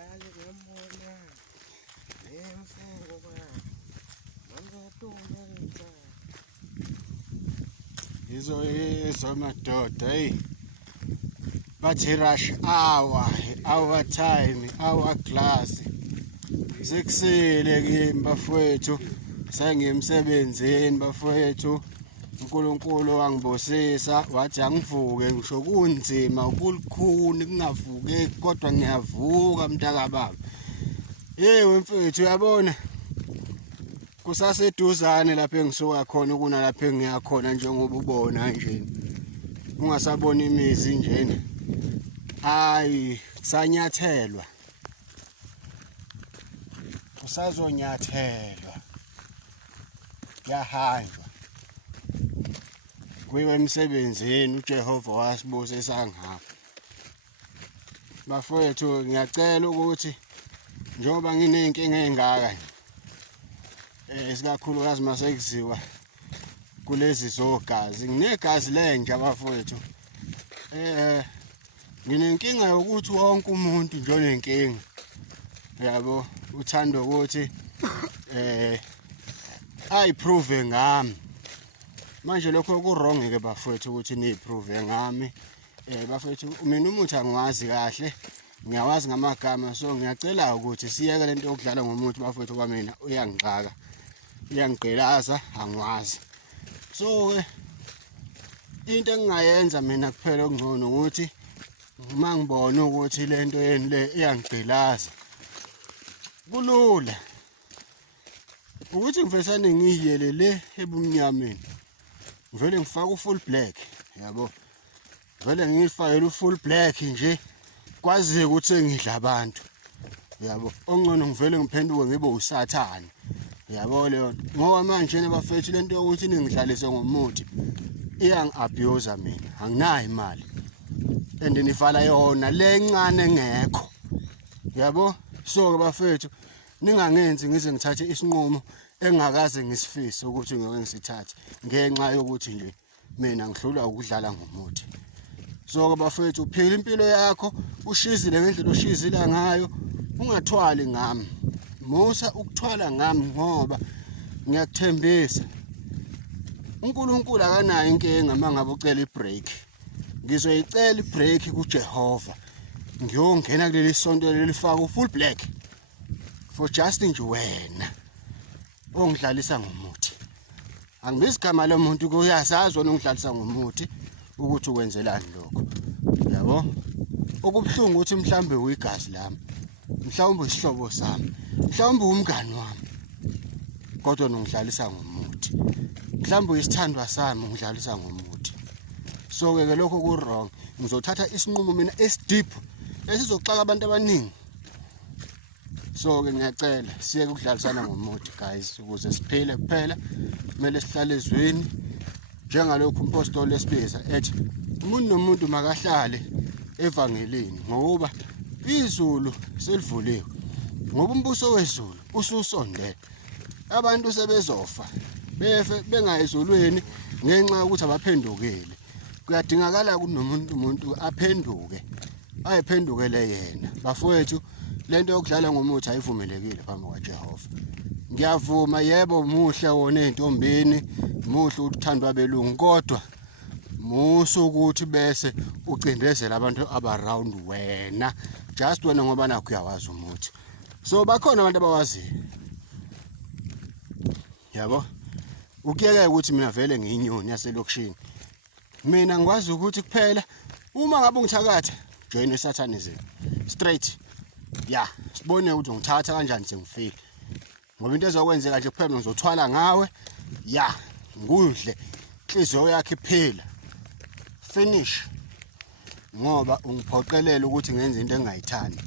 ngale ngiyambona nemfuba ngizotuma lenza Izo madoda hey bathi rush hour time hour class sekusele kimi bafowethu sengiyemsebenzini bafowethu uNkulunkulu wangibosisa wathi angivuke ngisho kunzima ukulukhuni kungavuke kodwa ngiyavuka mntaka baba yewe mfethu uyabona kusaseduzane lapha engisuka khona kuna lapha engiya khona njengoba ubona nje ungasabona imizi njena hayi kusanyathelwa kusazonyathelwa yahanjwa kuyiwe emsebenzini uJehova wasibusisa ngapha bafowethu ngiyacela ukuthi njengoba nginenkinga engaka isikakhulukazi mase kuziwa kulezi zogazi nginegazi lenja bafowethu nginenkinga yokuthi wonke umuntu nje onenkinga yabo uthanda ukuthi ayiprove ngami manje lokho ku wrong ke bafowethu ukuthi niprove ngami bafowethu mina umuthi angiwazi kahle ngiyawazi ngamagama so ngiyacela ukuthi siyeke lento yokudlala ngomuthi bafowethu kwamina uyangixaka uyangigqilaza angiwazi so ke into engingayenza mina kuphela okungcono ukuthi uma ngibona ukuthi lento yeni le iyangigqilaza kulula ukuthi ngivesane ngiyele le ebumnyameni ngivele ngifaka ufull black yabo vele ngifayela ufull black nje kwazi ukuthi sengidla abantu yabo ongcono ngivele ngiphenduke ngibe usathane yabo leyo ngoba manje nabafethu lento yokuthi ningidlalise ngomuthi iyangi-abuse mina anginayo imali and nivala yona lencane ngekho yabo so ke bafethu ningangenzi ngize ngithathe isinqumo engakaze ngisifise ukuthi ngeke ngisithathe ngenxa yokuthi nje mina ngihlulwa ukudlala ngomuthi so ke bafethu uphila impilo yakho ushizile ngendlela oshizila ngayo ungathwali ngami musa ukuthwala ngami ngoba ngiyakuthembisa uNkulunkulu akanayo inkinga mangabe ucela ibreak ngizoyicela ibreak kuJehova ngiyongena kuleli sonto lelifaka ufull black for just nje wena ongidlalisa ngomuthi angibizi igama lomuntu kuyasazi wona ongidlalisa ngomuthi ukuthi ukwenzelani lokho yabo okubhlungu ukuthi mhlambe uyigazi lami mhlawumbe isihlobo sami mhlawumbe umngani wami kodwa nongidlalisa ngomuthi mhlawumbe isithandwa sami ngidlalisa ngomuthi so ke lokho ku wrong ngizothatha isinqumo mina esideep esizoxaka abantu abaningi so ke ngiyacela siyeke ukudlalisana ngomuthi guys ukuze siphile kuphela kumele sihlale ezweni njengalokhu umpostoli esibiza ethi umuntu nomuntu makahlale evangelini ngoba izulu selivuliwe ngoba umbuso wezulu ususondele abantu sebezofa befe bengayizulweni ngenxa yokuthi abaphendukile kuyadingakala umuntu aphenduke ayiphendukele yena bafowethu lento yokudlala ngomuthi ayivumelekile phambi kwaJehova ngiyavuma yebo muhle wona entombini muhle uthandwa belungu kodwa musu ukuthi bese ucindezela abantu abaround wena just wena ngoba nakho uyawazi umuthi so bakhona abantu abawaziyo yabo ukuyeke ukuthi mina vele ngiyinyoni yaselokishini mina ngikwazi ukuthi kuphela uma ngabe ngithakatha join eSatanism straight ya sibone ukuthi ngithatha kanjani sengifike ngoba into ezokwenzeka nje kuphela ngizothwala ngawe ya ngudle inhliziyo yakhe iphela finish ngoba ungiphoqelela ukuthi ngenze into engayithandi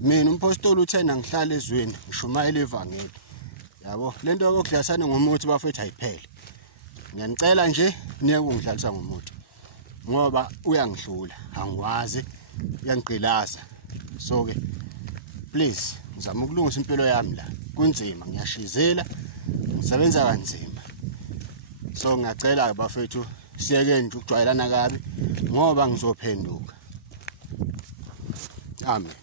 mina umpostoli uthena ngihlala ezweni ngishumayela ivangeli yabo lento yokudlalisana ngomuthi bafethu ayiphele ngiyanicela nje niye ukungidlalisa ngomuthi ngoba uyangihlula angiwazi uyangigqilaza so ke please ngizama ukulungisa impilo yami la kunzima ngiyashizela ngisebenza kanzima so ngiyacela bafethu siyeke nje ukujwayelana kabi ngoba ngizophenduka amen.